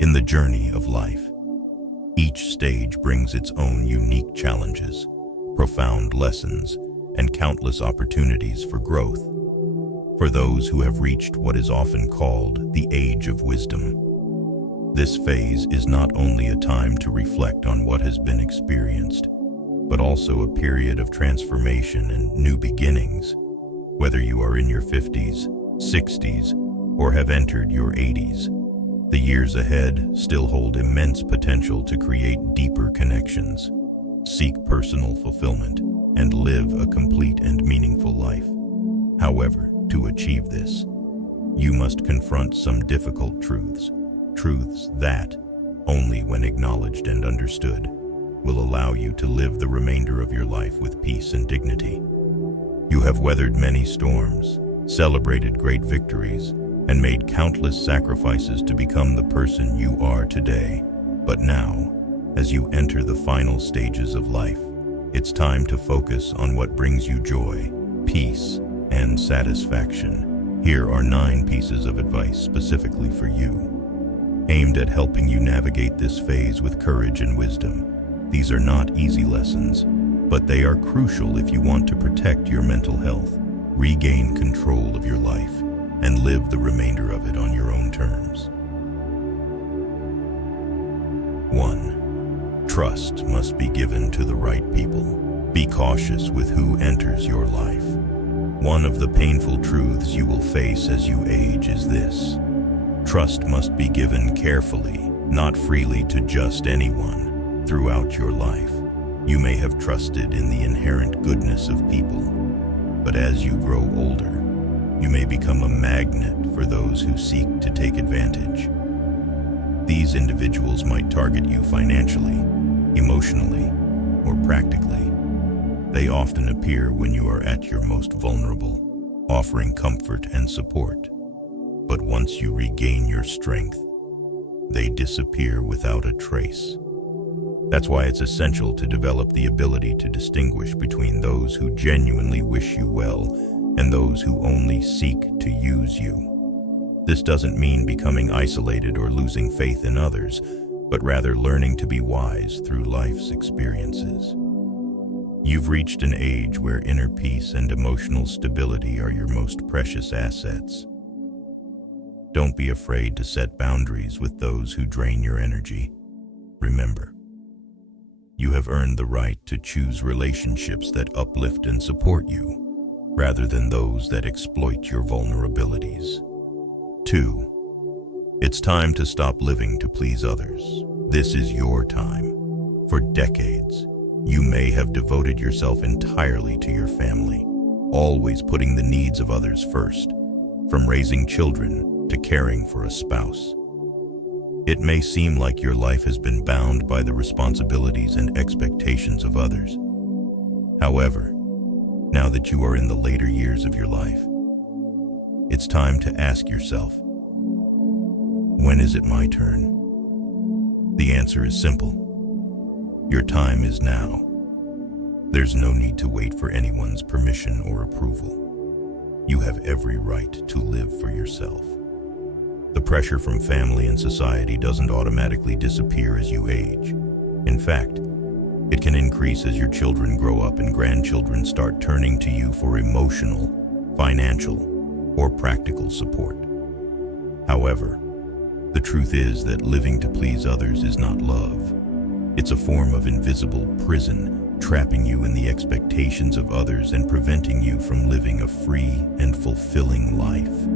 In the journey of life, each stage brings its own unique challenges, profound lessons, and countless opportunities for growth. For those who have reached what is often called the age of wisdom, this phase is not only a time to reflect on what has been experienced, but also a period of transformation and new beginnings. Whether you are in your 50s, 60s, or have entered your 80s, the years ahead still hold immense potential to create deeper connections, seek personal fulfillment, and live a complete and meaningful life. However, to achieve this, you must confront some difficult truths that, only when acknowledged and understood, will allow you to live the remainder of your life with peace and dignity. You have weathered many storms, celebrated great victories, and made countless sacrifices to become the person you are today. But now, as you enter the final stages of life, it's time to focus on what brings you joy, peace, and satisfaction. Here are 9 pieces of advice specifically for you, aimed at helping you navigate this phase with courage and wisdom. These are not easy lessons, but they are crucial if you want to protect your mental health, regain control of your life, and live the remainder of it on your own terms. 1. Trust must be given to the right people. Be cautious with who enters your life. One of the painful truths you will face as you age is this: trust must be given carefully, not freely to just anyone. Throughout your life, you may have trusted in the inherent goodness of people, but as you grow older, you may become a magnet for those who seek to take advantage. These individuals might target you financially, emotionally, or practically. They often appear when you are at your most vulnerable, offering comfort and support. But once you regain your strength, they disappear without a trace. That's why it's essential to develop the ability to distinguish between those who genuinely wish you well and those who only seek to use you. This doesn't mean becoming isolated or losing faith in others, but rather learning to be wise through life's experiences. You've reached an age where inner peace and emotional stability are your most precious assets. Don't be afraid to set boundaries with those who drain your energy. Remember, you have earned the right to choose relationships that uplift and support you, rather than those that exploit your vulnerabilities. 2. It's time to stop living to please others. This is your time. For decades, you may have devoted yourself entirely to your family, always putting the needs of others first, from raising children to caring for a spouse. It may seem like your life has been bound by the responsibilities and expectations of others. However, now that you are in the later years of your life, it's time to ask yourself, when is it my turn? The answer is simple. Your time is now. There's no need to wait for anyone's permission or approval. You have every right to live for yourself. The pressure from family and society doesn't automatically disappear as you age. In fact, it can increase as your children grow up and grandchildren start turning to you for emotional, financial, or practical support. However, the truth is that living to please others is not love. It's a form of invisible prison, trapping you in the expectations of others and preventing you from living a free and fulfilling life.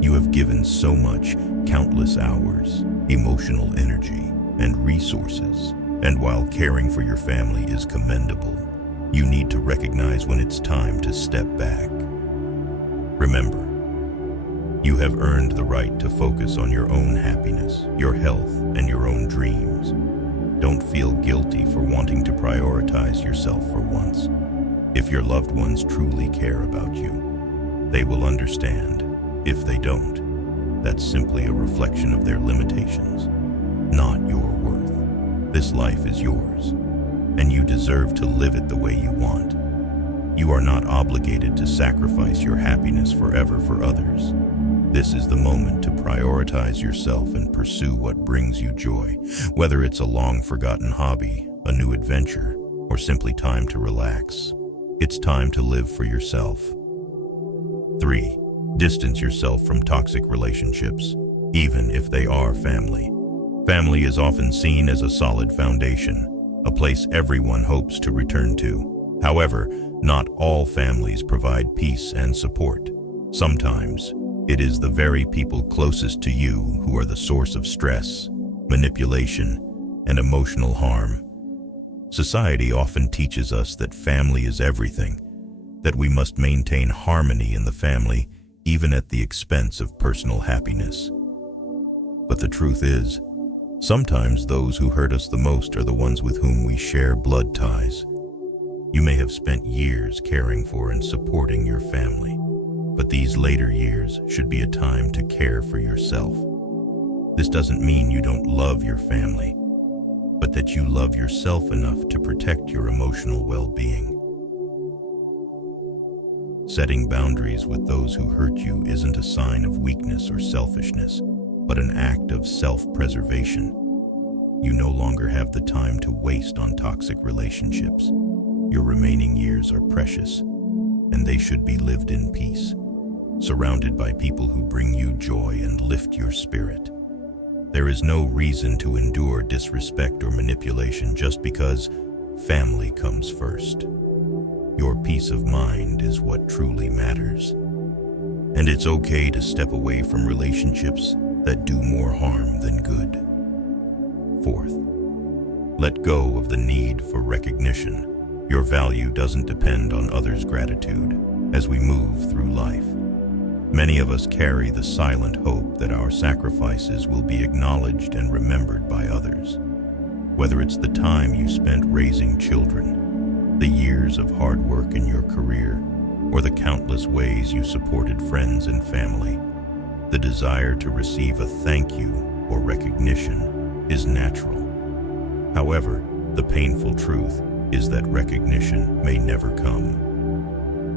You have given so much, countless hours, emotional energy, and resources. And while caring for your family is commendable, you need to recognize when it's time to step back. Remember, you have earned the right to focus on your own happiness, your health, and your own dreams. Don't feel guilty for wanting to prioritize yourself for once. If your loved ones truly care about you, they will understand. If they don't, that's simply a reflection of their limitations, not your worth. This life is yours, and you deserve to live it the way you want. You are not obligated to sacrifice your happiness forever for others. This is the moment to prioritize yourself and pursue what brings you joy, whether it's a long-forgotten hobby, a new adventure, or simply time to relax. It's time to live for yourself. 3. Distance yourself from toxic relationships, even if they are family. Family is often seen as a solid foundation, a place everyone hopes to return to. However, not all families provide peace and support. Sometimes, it is the very people closest to you who are the source of stress, manipulation, and emotional harm. Society often teaches us that family is everything, that we must maintain harmony in the family even at the expense of personal happiness. But the truth is, sometimes those who hurt us the most are the ones with whom we share blood ties. You may have spent years caring for and supporting your family, but these later years should be a time to care for yourself. This doesn't mean you don't love your family, but that you love yourself enough to protect your emotional well-being. Setting boundaries with those who hurt you isn't a sign of weakness or selfishness, but an act of self-preservation. You no longer have the time to waste on toxic relationships. Your remaining years are precious, and they should be lived in peace, surrounded by people who bring you joy and lift your spirit. There is no reason to endure disrespect or manipulation just because family comes first. Your peace of mind is what truly matters. And it's okay to step away from relationships that do more harm than good. 4th, let go of the need for recognition. Your value doesn't depend on others' gratitude as we move through life. Many of us carry the silent hope that our sacrifices will be acknowledged and remembered by others. Whether it's the time you spent raising children, the years of hard work in your career, or the countless ways you supported friends and family, the desire to receive a thank you or recognition is natural. However, the painful truth is that recognition may never come.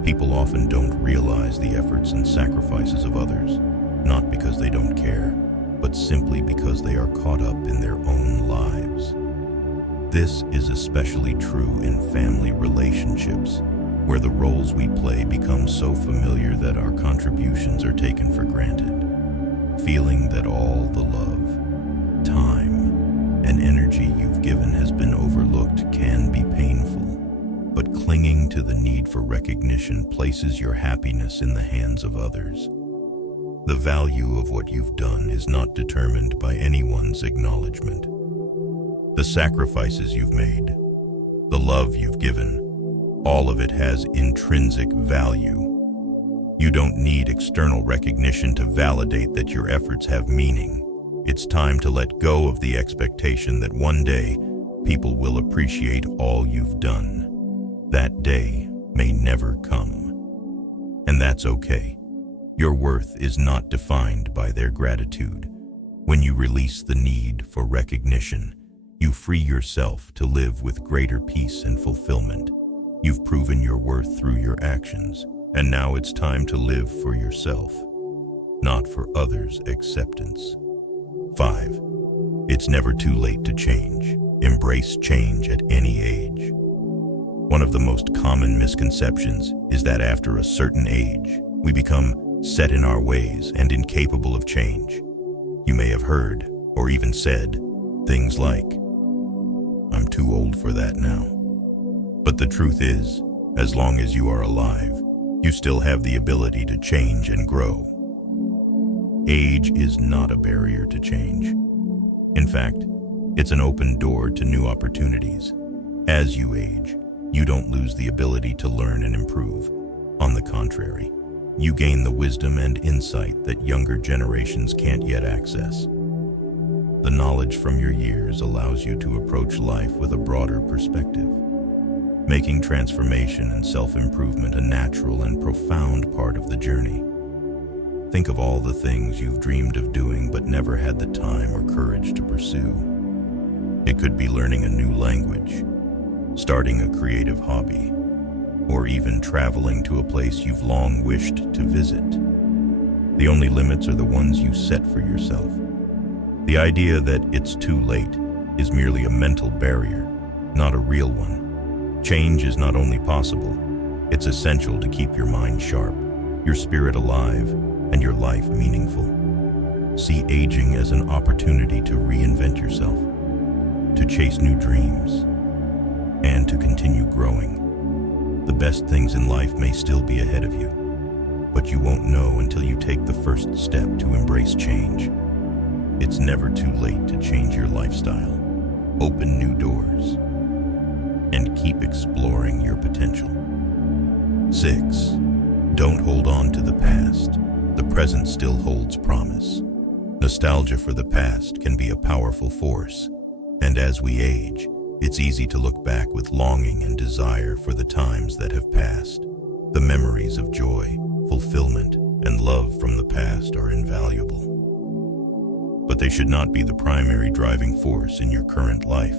People often don't realize the efforts and sacrifices of others, not because they don't care, but simply because they are caught up in their own lives. This is especially true in family relationships, where the roles we play become so familiar that our contributions are taken for granted. Feeling that all the love, time, and energy you've given has been overlooked can be painful, but clinging to the need for recognition places your happiness in the hands of others. The value of what you've done is not determined by anyone's acknowledgement. The sacrifices you've made, the love you've given, all of it has intrinsic value. You don't need external recognition to validate that your efforts have meaning. It's time to let go of the expectation that one day people will appreciate all you've done. That day may never come. And that's okay. Your worth is not defined by their gratitude. When you release the need for recognition, you free yourself to live with greater peace and fulfillment. You've proven your worth through your actions, and now it's time to live for yourself, not for others' acceptance. 5. It's never too late to change. Embrace change at any age. One of the most common misconceptions is that after a certain age, we become set in our ways and incapable of change. You may have heard, or even said, things like, "I'm too old for that now." But the truth is, as long as you are alive, you still have the ability to change and grow. Age is not a barrier to change. In fact, it's an open door to new opportunities. As you age, you don't lose the ability to learn and improve. On the contrary, you gain the wisdom and insight that younger generations can't yet access. The knowledge from your years allows you to approach life with a broader perspective, making transformation and self-improvement a natural and profound part of the journey. Think of all the things you've dreamed of doing but never had the time or courage to pursue. It could be learning a new language, starting a creative hobby, or even traveling to a place you've long wished to visit. The only limits are the ones you set for yourself. The idea that it's too late is merely a mental barrier, not a real one. Change is not only possible, it's essential to keep your mind sharp, your spirit alive, and your life meaningful. See aging as an opportunity to reinvent yourself, to chase new dreams, and to continue growing. The best things in life may still be ahead of you, but you won't know until you take the first step to embrace change. It's never too late to change your lifestyle, open new doors, and keep exploring your potential. 6. Don't hold on to the past. The present still holds promise. Nostalgia for the past can be a powerful force, and as we age, it's easy to look back with longing and desire for the times that have passed. The memories of joy, fulfillment, and love from the past are invaluable. But they should not be the primary driving force in your current life.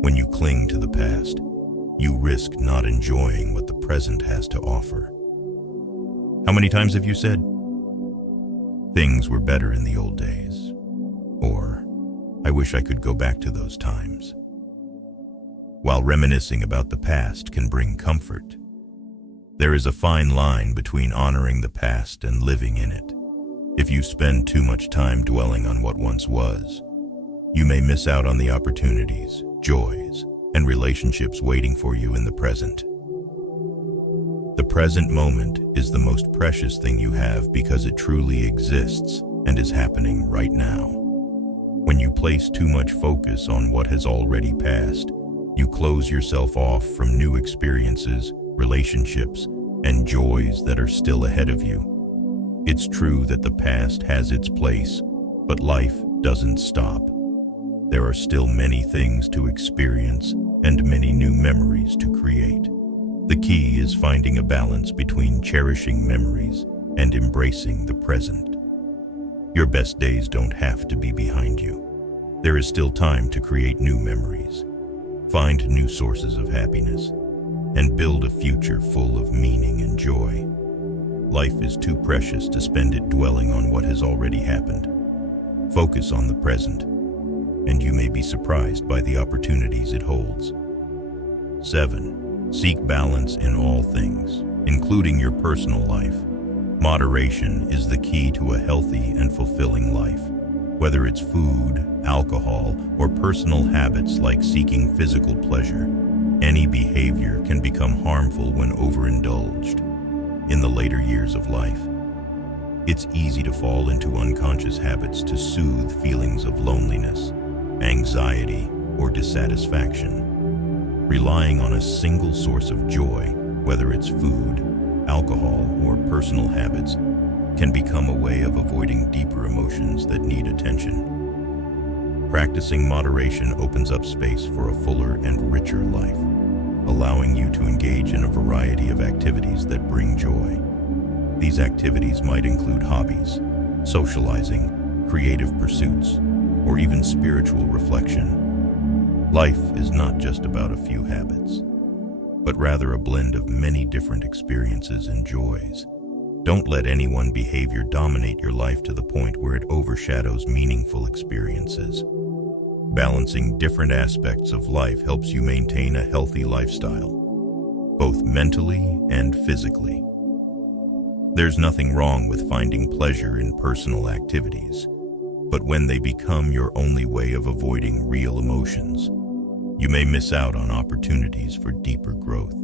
When you cling to the past, you risk not enjoying what the present has to offer. How many times have you said, "Things were better in the old days," or "I wish I could go back to those times"? While reminiscing about the past can bring comfort, there is a fine line between honoring the past and living in it. If you spend too much time dwelling on what once was, you may miss out on the opportunities, joys, and relationships waiting for you in the present. The present moment is the most precious thing you have because it truly exists and is happening right now. When you place too much focus on what has already passed, you close yourself off from new experiences, relationships, and joys that are still ahead of you. It's true that the past has its place, but life doesn't stop. There are still many things to experience and many new memories to create. The key is finding a balance between cherishing memories and embracing the present. Your best days don't have to be behind you. There is still time to create new memories, find new sources of happiness, and build a future full of meaning and joy. Life is too precious to spend it dwelling on what has already happened. Focus on the present, and you may be surprised by the opportunities it holds. 7. Seek balance in all things, including your personal life. Moderation is the key to a healthy and fulfilling life. Whether it's food, alcohol, or personal habits like seeking physical pleasure, any behavior can become harmful when overindulged. In the later years of life, it's easy to fall into unconscious habits to soothe feelings of loneliness, anxiety, or dissatisfaction. Relying on a single source of joy, whether it's food, alcohol, or personal habits, can become a way of avoiding deeper emotions that need attention. Practicing moderation opens up space for a fuller and richer life, allowing you to engage in a variety of activities that bring joy. These activities might include hobbies, socializing, creative pursuits, or even spiritual reflection. Life is not just about a few habits, but rather a blend of many different experiences and joys. Don't let any one behavior dominate your life to the point where it overshadows meaningful experiences. Balancing different aspects of life helps you maintain a healthy lifestyle, both mentally and physically. There's nothing wrong with finding pleasure in personal activities, but when they become your only way of avoiding real emotions, you may miss out on opportunities for deeper growth.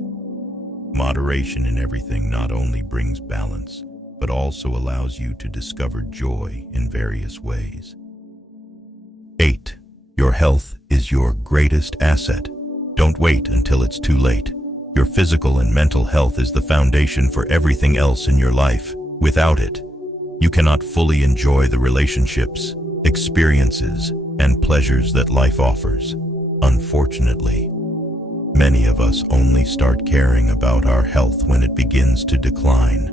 Moderation in everything not only brings balance, but also allows you to discover joy in various ways. 8. Your health is your greatest asset. Don't wait until it's too late. Your physical and mental health is the foundation for everything else in your life. Without it, you cannot fully enjoy the relationships, experiences, and pleasures that life offers. Unfortunately, many of us only start caring about our health when it begins to decline,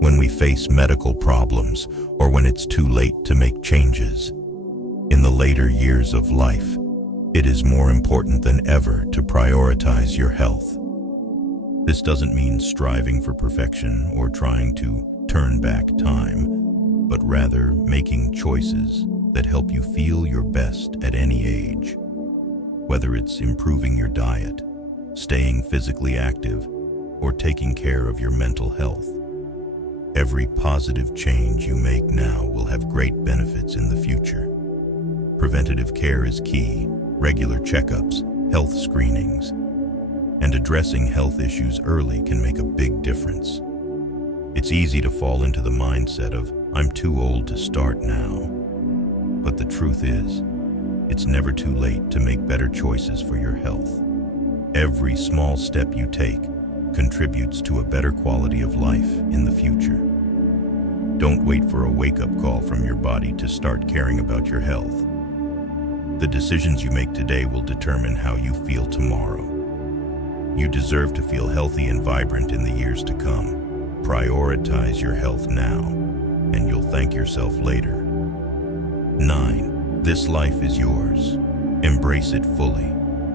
when we face medical problems, or when it's too late to make changes. In the later years of life, it is more important than ever to prioritize your health. This doesn't mean striving for perfection or trying to turn back time, but rather making choices that help you feel your best at any age. Whether it's improving your diet, staying physically active, or taking care of your mental health. Every positive change you make now will have great benefits in the future. Preventative care is key. Regular checkups, health screenings, and addressing health issues early can make a big difference. It's easy to fall into the mindset of, I'm too old to start now. But the truth is, it's never too late to make better choices for your health. Every small step you take contributes to a better quality of life in the future. Don't wait for a wake-up call from your body to start caring about your health. The decisions you make today will determine how you feel tomorrow. You deserve to feel healthy and vibrant in the years to come. Prioritize your health now, and you'll thank yourself later. 9. This life is yours. Embrace it fully.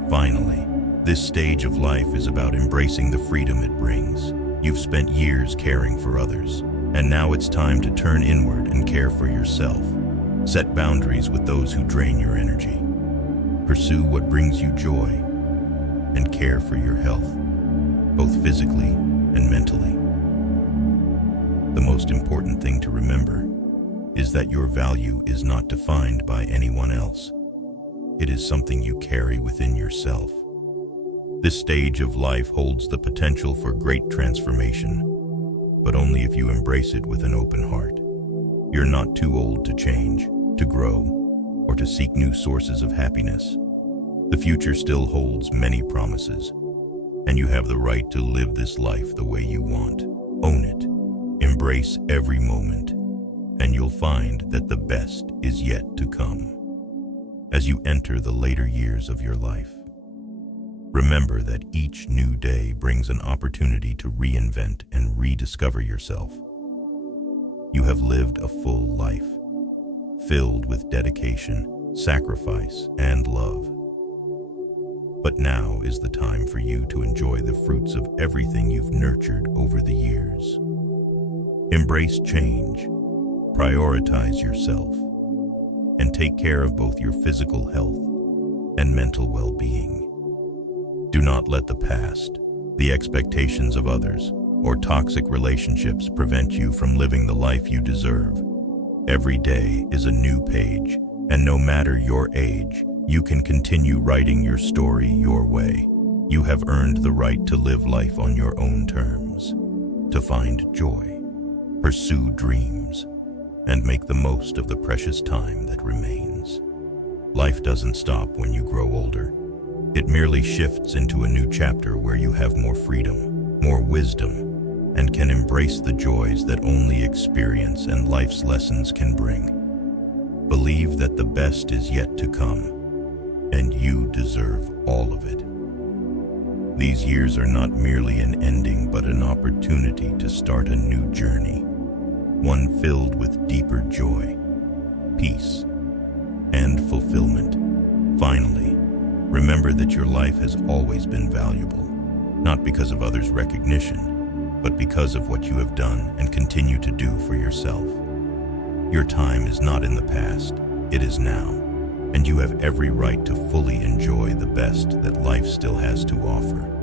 Finally, this stage of life is about embracing the freedom it brings. You've spent years caring for others, and now it's time to turn inward and care for yourself. Set boundaries with those who drain your energy. Pursue what brings you joy, and care for your health, both physically and mentally. The most important thing to remember is that your value is not defined by anyone else. It is something you carry within yourself. This stage of life holds the potential for great transformation, but only if you embrace it with an open heart. You're not too old to change, to grow, or to seek new sources of happiness. The future still holds many promises, and you have the right to live this life the way you want. Own it, embrace every moment, and you'll find that the best is yet to come. As you enter the later years of your life, remember that each new day brings an opportunity to reinvent and rediscover yourself. You have lived a full life, filled with dedication, sacrifice, and love. But now is the time for you to enjoy the fruits of everything you've nurtured over the years. Embrace change, prioritize yourself, and take care of both your physical health and mental well-being. Do not let the past, the expectations of others, or toxic relationships prevent you from living the life you deserve. Every day is a new page, and no matter your age, you can continue writing your story your way. You have earned the right to live life on your own terms, to find joy, pursue dreams, and make the most of the precious time that remains. Life doesn't stop when you grow older. It merely shifts into a new chapter where you have more freedom, more wisdom, and can embrace the joys that only experience and life's lessons can bring. Believe that the best is yet to come, and you deserve all of it. These years are not merely an ending, but an opportunity to start a new journey, one filled with deeper joy, peace, and fulfillment. Finally, remember that your life has always been valuable, not because of others' recognition, but because of what you have done and continue to do for yourself. Your time is not in the past, it is now, and you have every right to fully enjoy the best that life still has to offer.